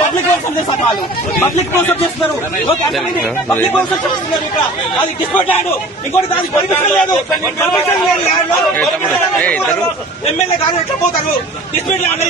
Public మోసం చేస్తారు వాళ్ళు, పబ్లిక్ మోసం చేస్తున్నారు. పబ్లిక్ మోసం చేస్తున్నారు. ఇక్కడ అది డిస్ప్యూట్ ల్యాండ్, ఇంకోటి దానికి పర్మిషన్ లేదు. పర్మిషన్ లేని ల్యాండ్ లో ఎమ్మెల్యే గారు ఎట్లా పోతారు? Dispute land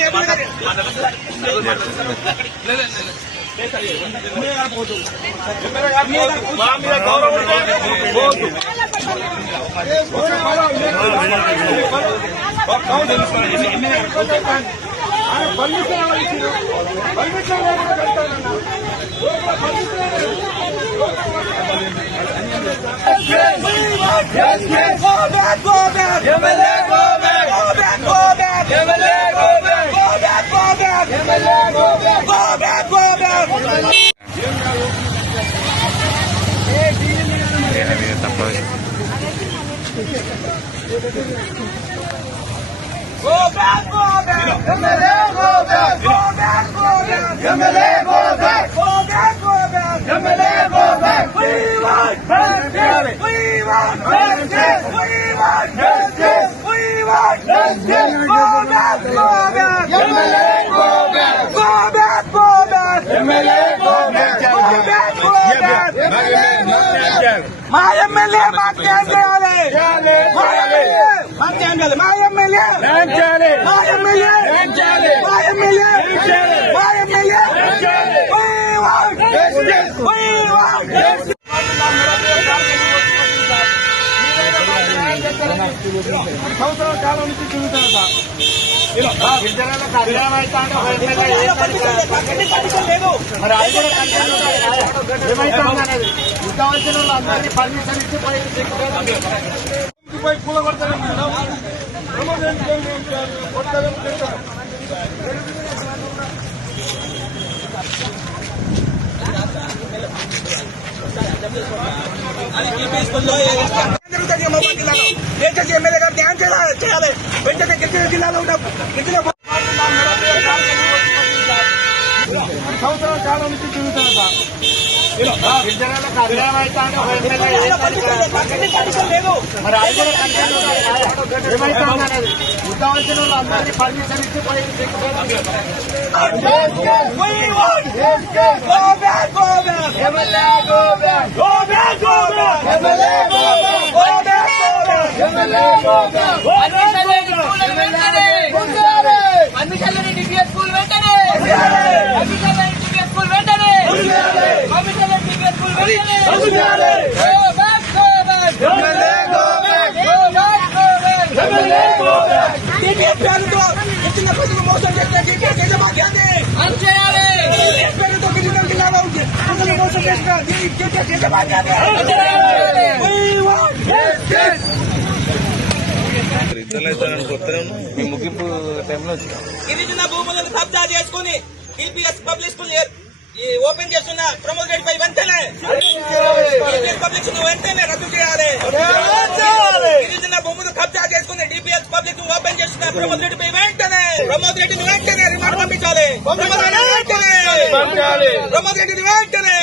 Go back, go back. MLA, go back. Go back, go back. MLA, go back. Go back, go back. MLA, go back. We want justice. We want justice. We want justice. We want justice. Go back, go back. MLA, go back. Go back, go back. MLA, go back. Go back, go back. మా MLA మాకు ఏం చేయాలి? మాకు ఏం చేయాలి? మా MLA మా MLA మా ఎమ్మెల్యే మా ఎమ్మెల్యే సంవత్సరాల కాలం నుంచి తిరుగుతారు సార్. మరి అది కూడా ఏమైతే ఉద్దాల్సిన వాళ్ళు అందరినీ పర్మిషన్ ఇచ్చి పోయి పూల కొడతారు. మొబైల్ జిల్లాలో దయచేసి ఎమ్మెల్యే గారు న్యాయం చేయాలి. వెంటనే గిరిజన జిల్లాలో ఉన్న గిరిజన సంవత్సరాల కాలం నుంచి తిరుగుతారు సార్. మరి అది కూడా ఏమైతే ఉద్దాల్సిన వాళ్ళు అందరినీ పర్మిషన్ ఇచ్చి మోసం చేసిన మోసం ముగింపు టైంలో గిరిజన భూములను కబ్జా చేసుకుని టీపీఎస్ పబ్లిక్ స్కూల్ ఓపెన్ చేస్తున్న ప్రమోద్ రెడ్డిపై వెంటనే పబ్లిక్ స్కూల్ వెంటనే రద్దు చేయాలి. గిరిజన భూములు కబ్జా చేసుకుని డిపిఎస్ పబ్లిక్ ఓపెన్ చేస్తున్న ప్రమోద్ రెడ్డిపై వెంటనే రెడ్డిని వెంటనే రిమాండ్ పంపించాలి. ప్రమోద్ రెడ్డిని వెంటనే